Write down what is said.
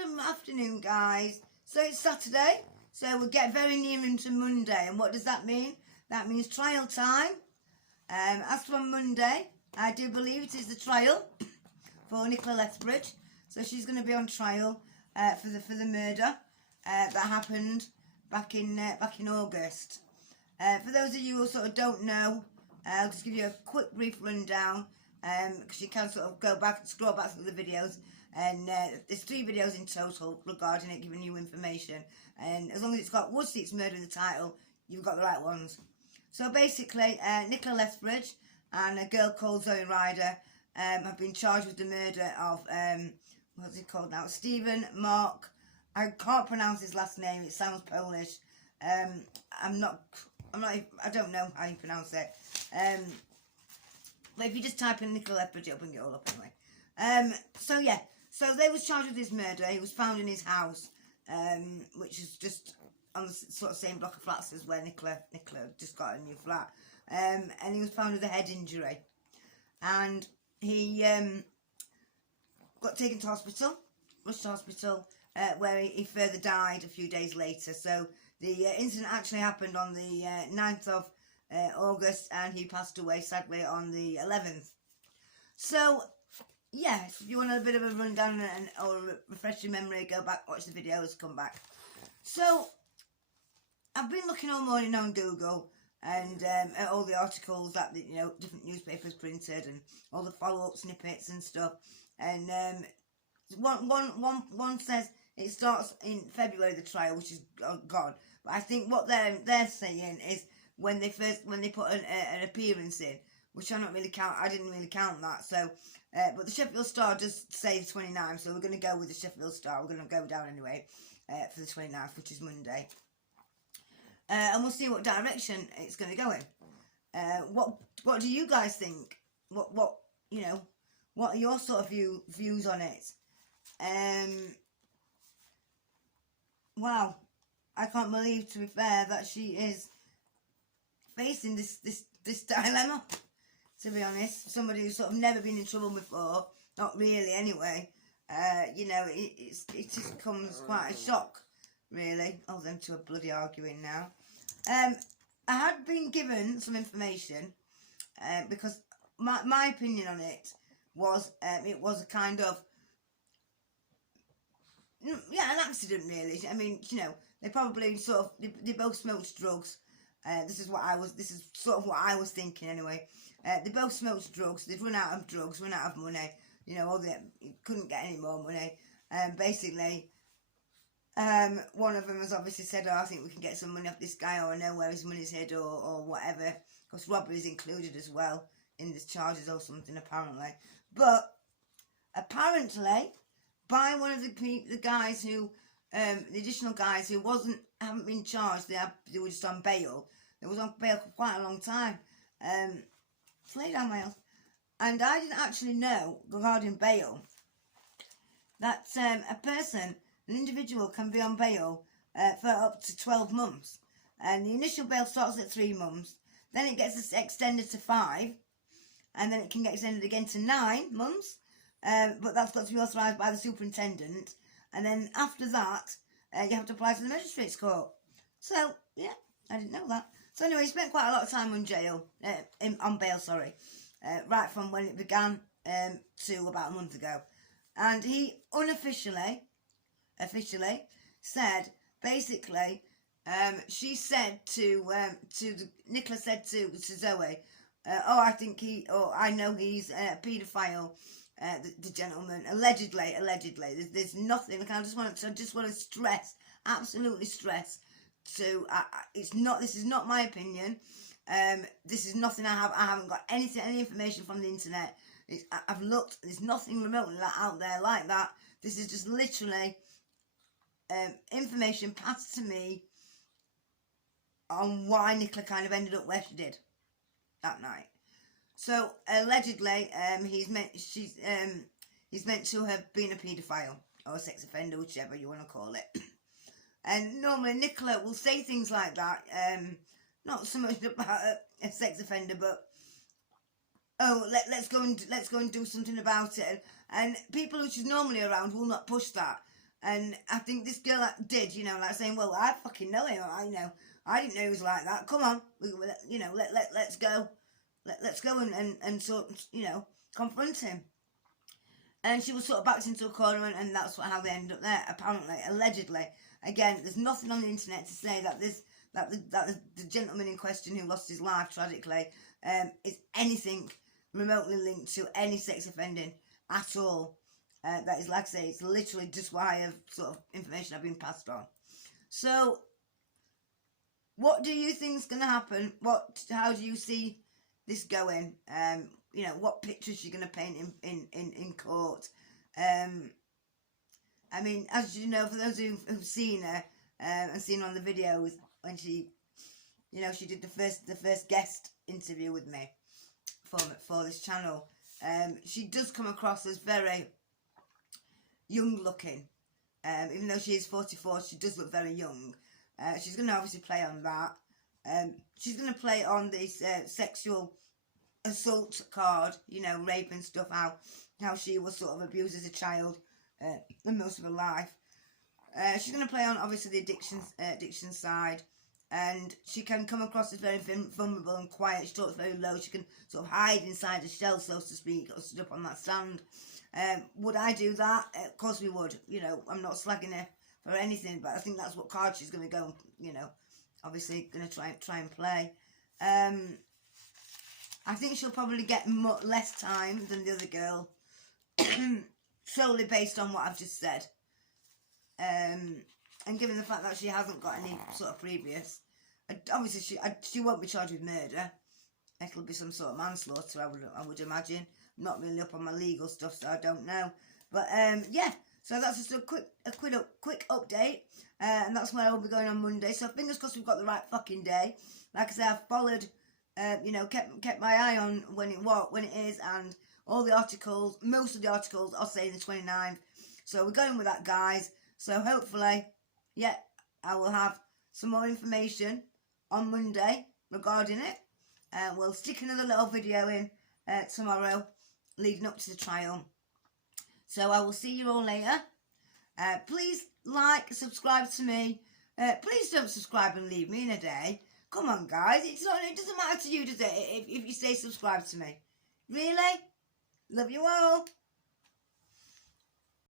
afternoon, guys. So it's Saturday, so we'll get very near into Monday. And what does that mean? That means trial time. As from Monday, I do believe it is the trial for Nicola Lethbridge. So she's going to be on trial for the murder that happened back in August. For those of you who sort of don't know, I'll just give you a quick brief rundown because you can sort of go back and scroll back through the videos. And there's 3 videos in total regarding it, giving you information. And as long as it's got Woodseats Murder in the title, you've got the right ones. So basically, Nicola Lethbridge and a girl called Zoe Ryder have been charged with the murder of, what's it called now? Stephen Mark. I can't pronounce his last name. It sounds Polish. I don't know how you pronounce it. But if you just type in Nicola Lethbridge, it'll bring it all up anyway. So yeah. So they was charged with his murder. He was found in his house, which is just on the sort of same block of flats as where Nicola just got a new flat. And he was found with a head injury. And he got taken to hospital, rushed to hospital, where he further died a few days later. So the incident actually happened on the 9th of August, and he passed away sadly on the 11th. So yes, if you want a bit of a rundown or refresh your memory, go back, watch the videos, come back. So I've been looking all morning on Google and at all the articles that different newspapers printed and all the follow-up snippets and stuff. And one says it starts in February, the trial, which is gone. But I think what they're saying is when they put an appearance in, which I didn't really count that. So, but the Sheffield Star does say the 29th, so we're going to go with the Sheffield Star. We're going to go down anyway for the 29th, which is Monday. And we'll see what direction it's going to go in. What do you guys think? What are your sort of views on it? Wow, I can't believe, to be fair, that she is facing this dilemma. To be honest, somebody who's sort of never been in trouble before, not really anyway. It just comes quite a shock, really. Oh, them two are bloody arguing now. I had been given some information because my opinion on it was a kind of an accident, really. I mean, they probably they both smoked drugs. This is sort of what I was thinking anyway. They both smoked drugs. They'd run out of drugs, run out of money. Couldn't get any more money. Basically, one of them has obviously said, "Oh, I think we can get some money off this guy," or "I know where his money's hid," or whatever. Because robbery is included as well in the charges or something, apparently. But apparently, by one of the guys who, the additional guys who haven't been charged, they were just on bail. They was on bail for quite a long time. Lay down, Miles. And I didn't actually know, regarding bail, that an individual can be on bail for up to 12 months. And the initial bail starts at 3 months. Then it gets extended to 5. And then it can get extended again to 9 months. But that's got to be authorised by the superintendent. And then after that, you have to apply to the magistrate's court. So, yeah, I didn't know that. So anyway, he spent quite a lot of time on bail, right from when it began to about a month ago. And he officially said, basically, Nicola said to Zoe, I know he's a paedophile, the gentleman, allegedly. There's nothing. I just want to stress, absolutely stress. So this is not my opinion. This is nothing I haven't got any information from the internet. I've looked. There's nothing remotely out there like that. This is just literally information passed to me on why Nicola kind of ended up where she did that night. So allegedly, he's meant to have been a paedophile or a sex offender, whichever you want to call it. And normally Nicola will say things like that, not so much about a sex offender, but let's go and do something about it. And people who she's normally around will not push that. And I think this girl did, you know, like saying, well, I fucking know him. I didn't know he was like that. Come on, you know, let's go. Let's go and sort of, you know, confront him. And she was sort of backed into a corner, and that's how they ended up there. Apparently, allegedly. Again, there's nothing on the internet to say that the gentleman in question who lost his life tragically is anything remotely linked to any sex offending at all. That is, like I say, it's literally just what I have sort of information I've been passed on. So, what do you think is going to happen? How do you see this going? You know, what picture is she going to paint in court? I mean, as you know, for those who've seen her and seen her on the videos when she, you know, she did the first guest interview with me for this channel. She does come across as very young looking. Even though she is 44, she does look very young. She's going to obviously play on that. She's going to play on this sexual assault card, you know, rape and stuff, how she was sort of abused as a child and most of her life. She's going to play on, obviously, the addiction side. And she can come across as very vulnerable and quiet. She talks very low. She can sort of hide inside a shell, so to speak, or sit up on that stand. Would I do that? Of course we would. You know, I'm not slagging her for anything, but I think that's what card she's going to go, you know, obviously going to try and play. I think she'll probably get less time than the other girl, solely based on what I've just said. And given the fact that she hasn't got any sort of previous, obviously she won't be charged with murder. It'll be some sort of manslaughter, I would imagine. I'm not really up on my legal stuff, so I don't know. But yeah, so that's just a quick update, and that's where I will be going on Monday. So fingers crossed we've got the right fucking day. Like I said, I've followed, you know, kept my eye on when it is, and all the articles, most of the articles are saying the 29th. So we're going with that, guys. So hopefully, yeah, I will have some more information on Monday regarding it. We'll stick another little video in tomorrow leading up to the trial. So I will see you all later. Please like, subscribe to me. Please don't subscribe and leave me in a day. Come on, guys. It doesn't matter to you, does it, if you stay subscribed to me? Really? Love you all.